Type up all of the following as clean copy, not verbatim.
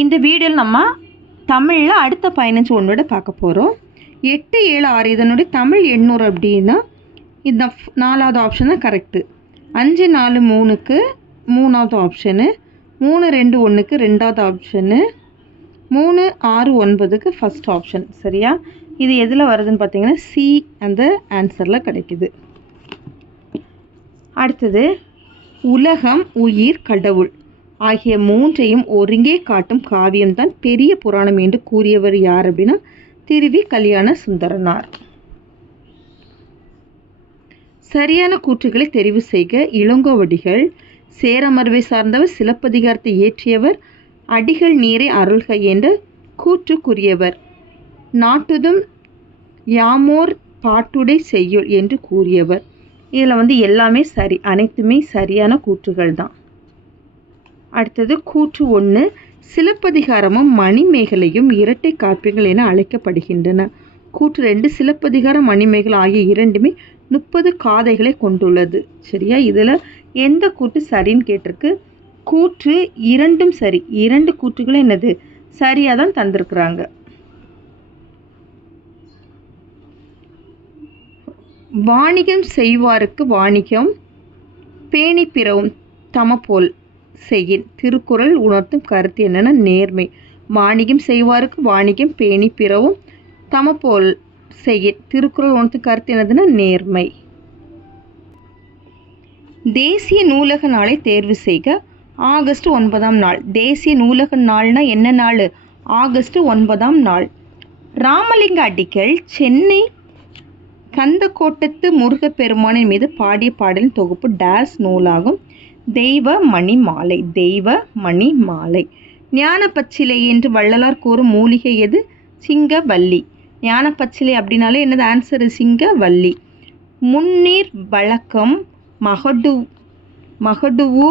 இந்த வீடியோவில் நம்ம தமிழில் அடுத்த 15 ஒன்றோட பார்க்க போகிறோம். 8, 7, 6 இதனுடைய தமிழ் 800 அப்படின்னா இந்த 4வது ஆப்ஷன் தான் கரெக்டு. 5, 4, 3க்கு 3வது ஆப்ஷனு, 3, 2, 1க்கு 2வது ஆப்ஷனு, 3, 6, 9க்கு ஃபஸ்ட் ஆப்ஷன். சரியா? இது எதில் வருதுன்னு பார்த்தீங்கன்னா சி அந்த ஆன்சரில் கிடைக்குது. அடுத்தது உலகம், உயிர், கடவுள் ஆகிய மூன்றையும் ஒருங்கே காட்டும் காவியம்தான் பெரிய புராணம் என்று கூறியவர் யார் அப்படின்னா திருவி கல்யாண சுந்தரனார். சரியான கூற்றுகளை தெரிவு செய்க. இளங்கோவடிகள். சேரமரபை சார்ந்தவர். சிலப்பதிகாரத்தை இயற்றியவர். அடிகள் நீரை அருள்க என்ற கூற்றுக்குரியவர். நாட்டுதும் யாமோர் பாட்டுடை செய்யுள் என்று கூறியவர். இதில் எல்லாமே சரி, அனைத்துமே சரியான கூற்றுகள் தான். அடுத்தது கூற்று 1, சிலப்பதிகாரமும் மணிமேகலையும் இரட்டை காப்பியங்கள் என அழைக்கப்படுகின்றன. கூற்று 2, சிலப்பதிகாரம் மணிமேகலை ஆகிய இரண்டுமே 30 காதைகளை கொண்டுள்ளது. சரியா? இதில் எந்த கூற்று சரின்னு கேட்டிருக்கு. கூற்று 2ம் சரி. 2 கூற்றுகளும் என்னது சரியாக தான் தந்திருக்கிறாங்க. வாணிகம் செய்வாருக்கு வாணிகம் பேணி பிறவும் தமபோல் செய்யின். திருக்குறள் உணர்த்தும் கருத்து என்னென்னா நேர்மை. வாணிகம் செய்வாருக்கு வாணிகம் பேணி பிறவும் தமபோல் செய்யின். திருக்குறள் உணர்த்தும் கருத்து என்னதுன்னா நேர்மை. தேசிய நூலக நாளை தேர்வு செய்க. ஆகஸ்ட் 9ஆம் நாள். தேசிய நூலக நாள்னா என்ன நாள்? ஆகஸ்ட் 9ஆம் நாள். ராமலிங்க அடிகள் சென்னை கந்தக்கோட்டத்து முருகப்பெருமானின் மீது பாடிய பாடலின் தொகுப்பு டேஸ் நூலாகும். தெய்வ மணி மாலை. தெய்வ மணி மாலை. ஞானப்பச்சிலை என்று வள்ளலார் கூறும் மூலிகை எது? சிங்கவல்லி. ஞானப்பச்சிலை அப்படின்னாலே என்னது ஆன்சர்? சிங்கவல்லி. முன்னீர் வழக்கம் மகடுவு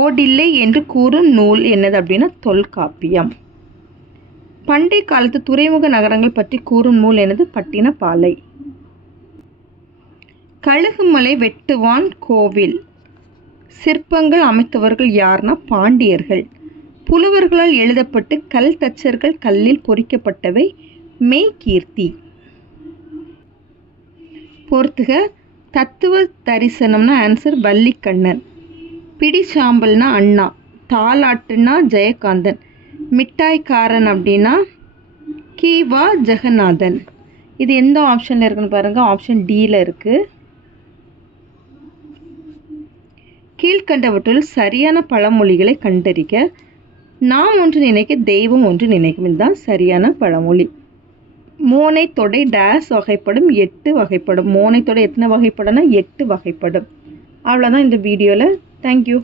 ஓடில்லை என்று கூறும் நூல் என்னது அப்படின்னா தொல்காப்பியம். பண்டை காலத்து துறைமுக நகரங்கள் பற்றி கூறும் நூல் என்னது? பட்டினப்பாலை. கழுகுமலை வெட்டுவான் கோவில் சிற்பங்கள் அமைத்தவர்கள் யார்னா பாண்டியர்கள். புலவர்களால் எழுதப்பட்டு கல் தச்சர்கள் கல்லில் பொறிக்கப்பட்டவை மெய்கீர்த்தி. பொறுத்துக. தத்துவ தரிசனம்னா ஆன்சர் வள்ளிக்கண்ணன். பிடிச்சாம்பல்னா அண்ணா. தாலாட்டுனா ஜெயகாந்தன். மிட்டாய்க்காரன் அப்படின்னா கீவா ஜெகநாதன். இது எந்த ஆப்ஷனில் இருக்குன்னு பாருங்கள். ஆப்ஷன் டியில் இருக்குது. கீழ்கண்டவற்றில் சரியான பழமொழிகளை கண்டறிக. நாம் ஒன்று நினைக்க தெய்வம் ஒன்று நினைக்கும். இதுதான் சரியான பழமொழி. மோனை தொடை டேஸ் வகைப்படும். 8 வகைப்படும். மோனை தொடை எத்தனை வகைப்படும்னா 8 வகைப்படும். அவ்வளோதான் இந்த வீடியோவில். தேங்க்யூ.